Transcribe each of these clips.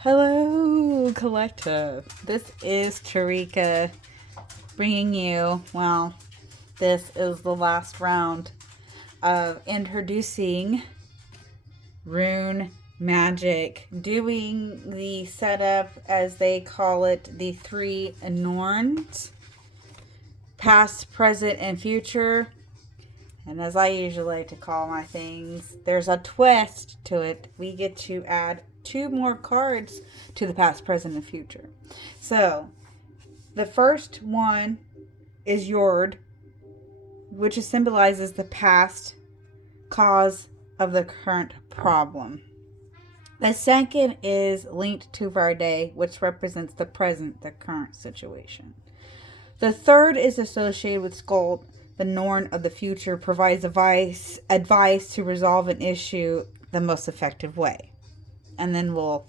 Hello, collective. This is Tarika bringing you, well, this is the last round of introducing Rune Magic, doing the setup, as they call it, the three Norns, past, present, and future. And as I usually like to call my things, there's a twist to it. We get to add 2 more cards to the past, present, and future. So, the first one is Yord, which symbolizes the past cause of the current problem. The second is linked to Varde, which represents the present, the current situation. The third is associated with Skuld. The Norn of the future provides advice to resolve an issue the most effective way. And then we'll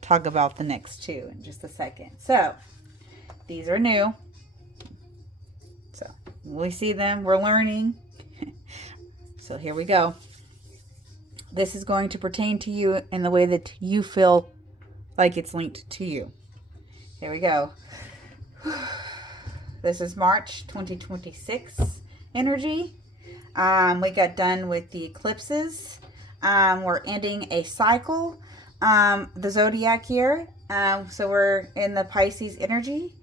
talk about the next 2 in just a second. So, these are new. So, we see them. We're learning. So, here we go. This is going to pertain to you in the way that you feel like it's linked to you. Here we go. This is March 2026 energy. We got done with the eclipses. We're ending a cycle, the zodiac year. So we're in the Pisces energy.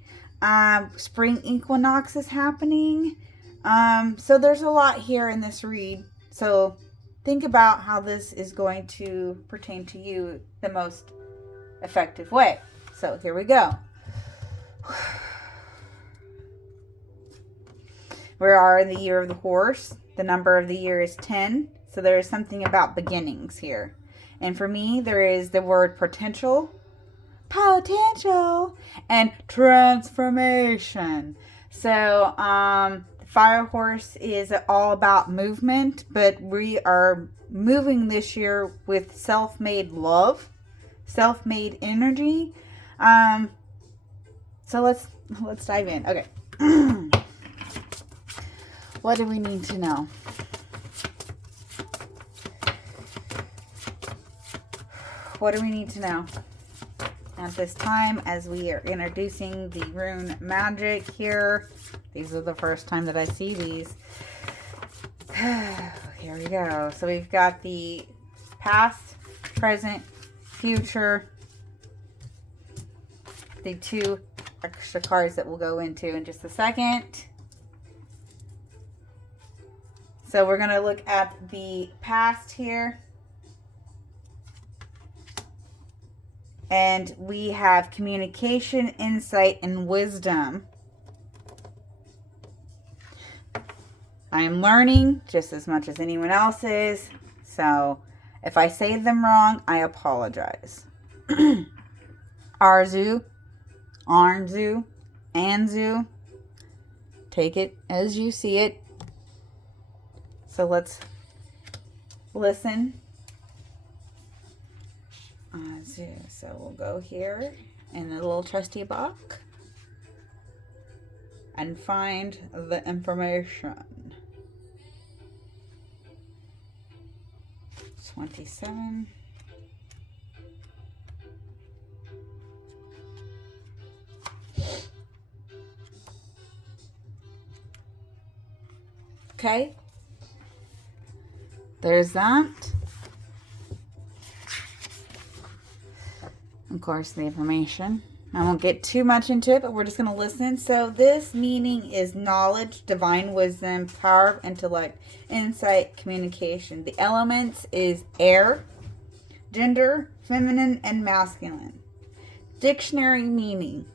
Spring equinox is happening. So there's a lot here in this read. So think about how this is going to pertain to you the most effective way. So here we go. We are in the year of the horse. The number of the year is 10. So there is something about beginnings here. And for me, there is the word potential, and transformation. So the fire horse is all about movement, but we are moving this year with self-made love, self-made energy. So let's dive in. Okay. What do we need to know? What do we need to know at this time as we are introducing the rune magic here? These are the first time that I see these. Here we go. So we've got the past, present, future. The 2 extra cards that we'll go into in just a second. So we're going to look at the past here. And we have communication, insight, and wisdom. I am learning just as much as anyone else is. So if I say them wrong, I apologize. Arzu, Arnzu, Anzu. Take it as you see it. So let's listen. So we'll go here in the little trusty box and find the information. 27. Okay. There's that. Of course, the information. I won't get too much into it, but we're just going to listen. So this meaning is knowledge, divine wisdom, power of intellect, insight, communication. The elements is air, gender, feminine, and masculine. Dictionary meaning.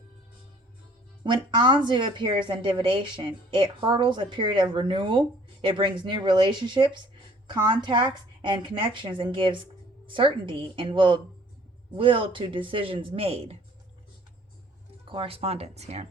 When Anzu appears in divination, it hurdles a period of renewal. It brings new relationships, contacts, and connections, and gives certainty and will to decisions made. Correspondence here.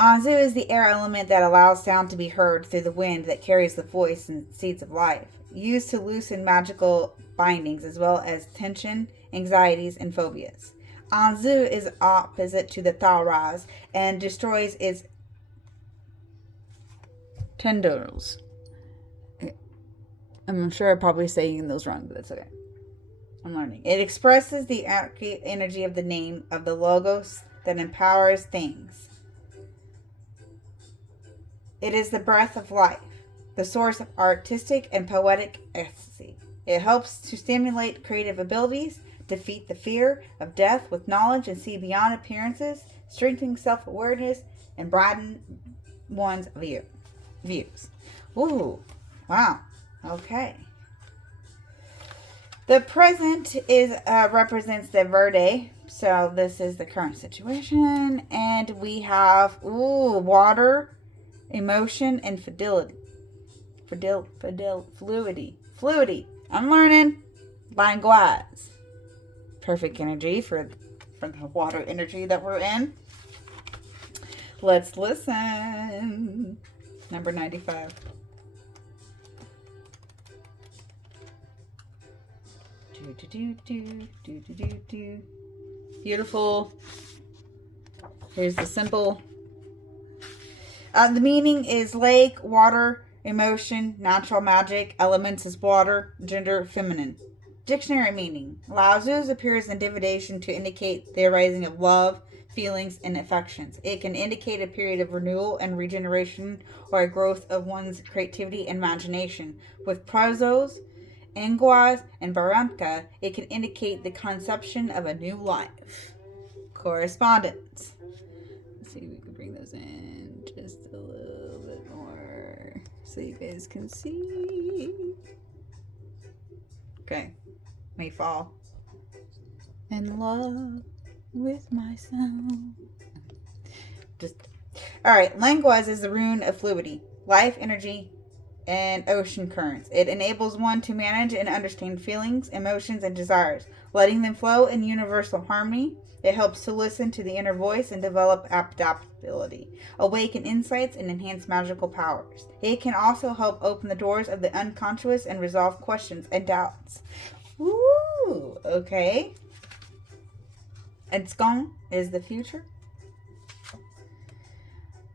Anzu is the air element that allows sound to be heard through the wind that carries the voice and seeds of life, used to loosen magical bindings as well as tension, anxieties, and phobias. Anzu is opposite to the Tharaz and destroys its tendrils. I'm sure I'm probably saying those wrong, but that's okay. I'm learning. It expresses the archetype energy of the name of the logos that empowers things. It is the breath of life, the source of artistic and poetic ecstasy. It helps to stimulate creative abilities, defeat the fear of death with knowledge and see beyond appearances, strengthening self-awareness, and broaden one's views. Ooh, wow. Okay. The present is represents the Verde. So this is the current situation. And we have, water, emotion, and fidelity. Fluidity. I'm learning. Language. Perfect energy for the water energy that we're in. Let's listen. Number 95. Beautiful. Here's the symbol. The meaning is lake, water, emotion, natural magic, elements is water, gender feminine. Dictionary meaning. Lazus appears in divination to indicate the arising of love, feelings, and affections. It can indicate a period of renewal and regeneration or a growth of one's creativity and imagination. With prazos, Anguas, and Baranka, it can indicate the conception of a new life. Correspondence. Let's see if we can bring those in just a little bit more so you guys can see. Okay. May fall. In love with myself. Alright, Language is the rune of fluidity, life, energy, and ocean currents. It enables one to manage and understand feelings, emotions, and desires, letting them flow in universal harmony. It helps to listen to the inner voice and develop adaptability, awaken insights, and enhance magical powers. It can also help open the doors of the unconscious and resolve questions and doubts. Ooh, okay. Enscon is the future.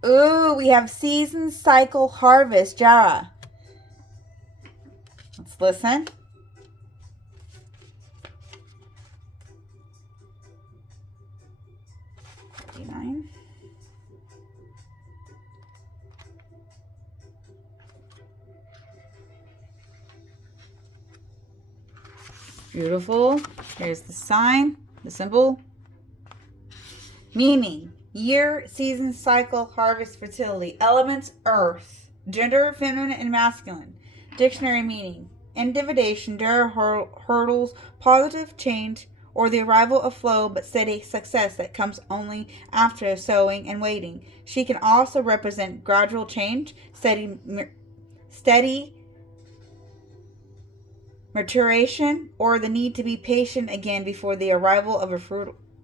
Ooh, we have season, cycle, harvest, Jara. Let's listen. $59. Beautiful. Here's the sign, the symbol. Meaning, year, season, cycle, harvest, fertility. Elements, earth. Gender, feminine and masculine. Dictionary meaning. In divination, there are hurdles, positive change, or the arrival of flow but steady success that comes only after sowing and waiting. She can also represent gradual change, steady maturation, or the need to be patient again before the arrival of a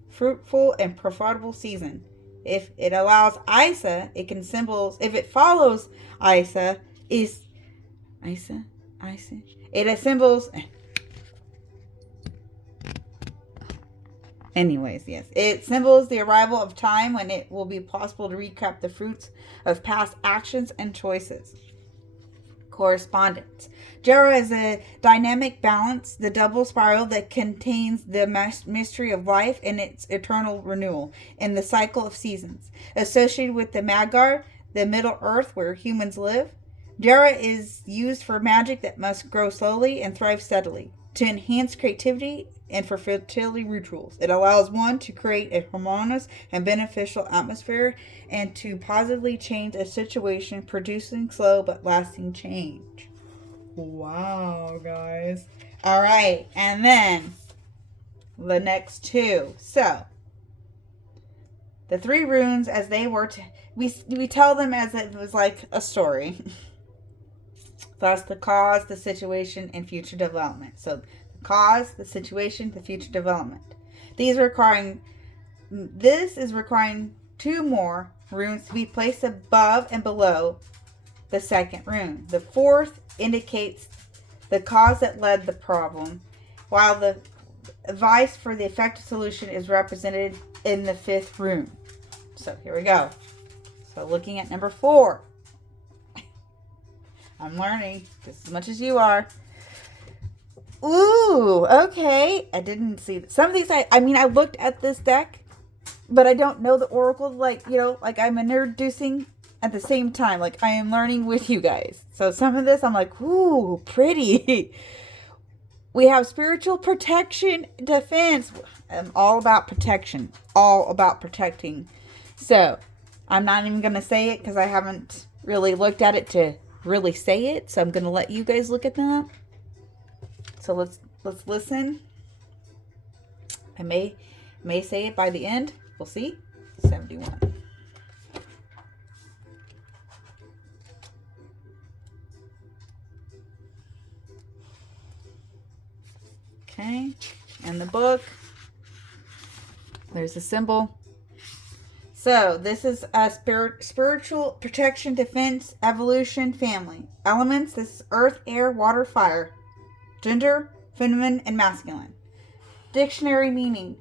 fruitful and profitable season. If it allows Isa, it can symbols. If it follows Isa, it assembles. Anyways, yes. It symbols the arrival of time when it will be possible to recap the fruits of past actions and choices. Correspondence. Jera is a dynamic balance, the double spiral that contains the mystery of life and its eternal renewal in the cycle of seasons. Associated with the Magar, the Middle Earth where humans live, Jera is used for magic that must grow slowly and thrive steadily, to enhance creativity and for fertility rituals. It allows one to create a harmonious and beneficial atmosphere and to positively change a situation, producing slow but lasting change. Wow, guys. All right, and then the next two. So, the three runes as they were, we tell them as if it was like a story. Thus, the cause, the situation, and future development. So, the cause, the situation, the future development. This is requiring two more runes to be placed above and below the second rune. The fourth indicates the cause that led the problem, while the advice for the effective solution is represented in the fifth rune. So, here we go. So, looking at number 4. I'm learning just as much as you are. Ooh, okay. I didn't see some of these. I mean, I looked at this deck, but I don't know the oracle. Like, like I'm introducing at the same time. Like I am learning with you guys. So some of this, I'm like, ooh, pretty. We have spiritual protection, defense. I'm all about protection. All about protecting. So I'm not even going to say it because I haven't really looked at it to really say it. So I'm going to let you guys look at that. So let's listen. I may say it by the end. We'll see. 71. Okay. And the book. There's a symbol. So this is a spiritual protection, defense, evolution, family. Elements. This is earth, air, water, fire. Gender, feminine, and masculine. Dictionary meaning.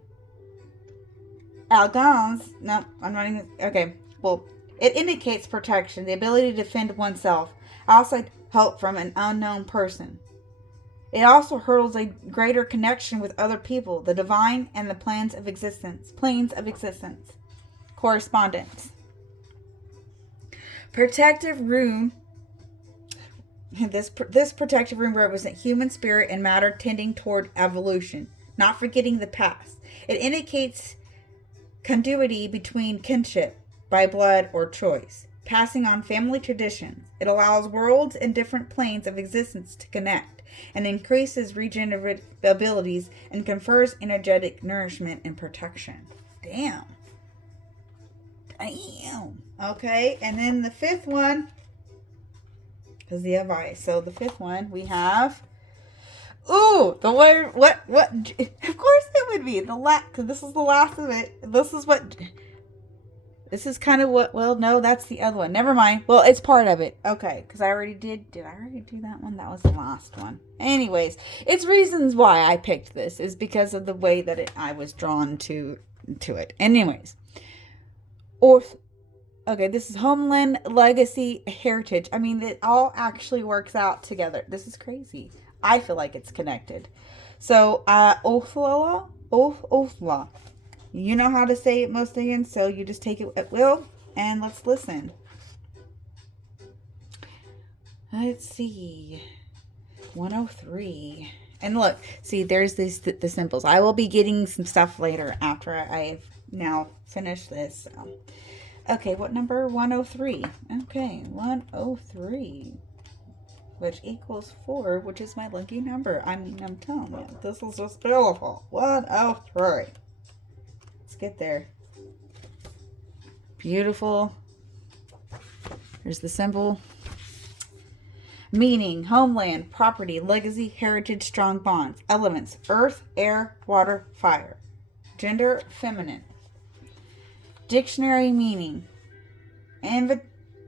Algons. No, I'm not even. Okay. Well, it indicates protection, the ability to defend oneself, outside help from an unknown person. It also hurdles a greater connection with other people, the divine, and the planes of existence. Correspondence. Protective rune. This protective rune represents human spirit and matter tending toward evolution, not forgetting the past. It indicates continuity between kinship by blood or choice, passing on family traditions. It allows worlds and different planes of existence to connect, and increases regenerative abilities and confers energetic nourishment and protection. Damn. Okay, and then the fifth one, because the advice. So the fifth one we have. Ooh, the word. What? Of course it would be the last, because this is the last of it. This is kind of what. Well, no, that's the other one. Never mind. Well, it's part of it. Okay, because I already did. Did I already do that one? That was the last one. Anyways, it's reasons why I picked this is because of the way that I was drawn to it. Anyways. Okay, this is homeland, legacy, heritage. I mean, it all actually works out together. This is crazy. I feel like it's connected. So, Othla. You know how to say it most things, so you just take it at will. And let's listen. Let's see. 103. And look, see, there's the symbols. I will be getting some stuff later after I've now finished this. So. Okay, what number? 103. Okay, 103. Which equals 4, which is my lucky number. I mean, I'm telling you, this is just beautiful. 103. Let's get there. Beautiful. Here's the symbol. Meaning, homeland, property, legacy, heritage, strong bonds. Elements, earth, air, water, fire. Gender, feminine. Dictionary meaning.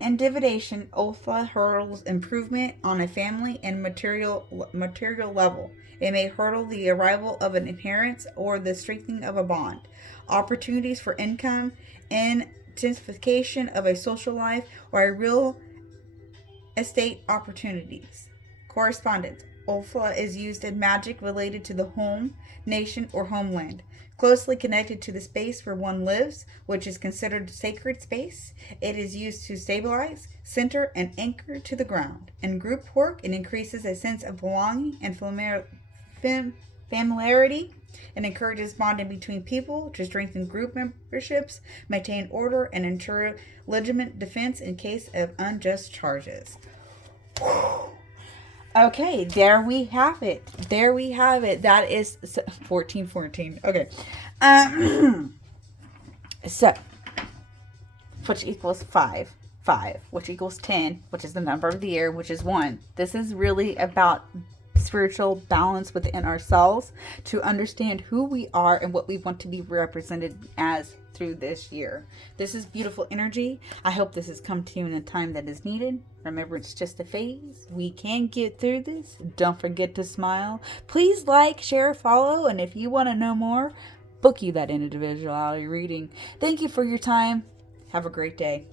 Individuation, Otha hurdles improvement on a family and material level. It may hurdle the arrival of an inheritance or the strengthening of a bond. Opportunities for income, intensification of a social life, or a real estate opportunities. Correspondence. Otha is used in magic related to the home, nation, or homeland. Closely connected to the space where one lives, which is considered sacred space. It is used to stabilize, center, and anchor to the ground. In group work, it increases a sense of belonging and familiarity, and encourages bonding between people to strengthen group memberships, maintain order, and ensure legitimate defense in case of unjust charges. Okay, there we have it. That is 1414. Okay. So, which equals 5, which equals 10, which is the number of the year, which is 1. This is really about spiritual balance within ourselves to understand who we are and what we want to be represented as through this year. This is beautiful energy. I hope this has come to you in a time that is needed. Remember, it's just a phase. We can get through this. Don't forget to smile. Please like, share, follow, and if you want to know more, book you that individuality reading. Thank you for your time. Have a great day.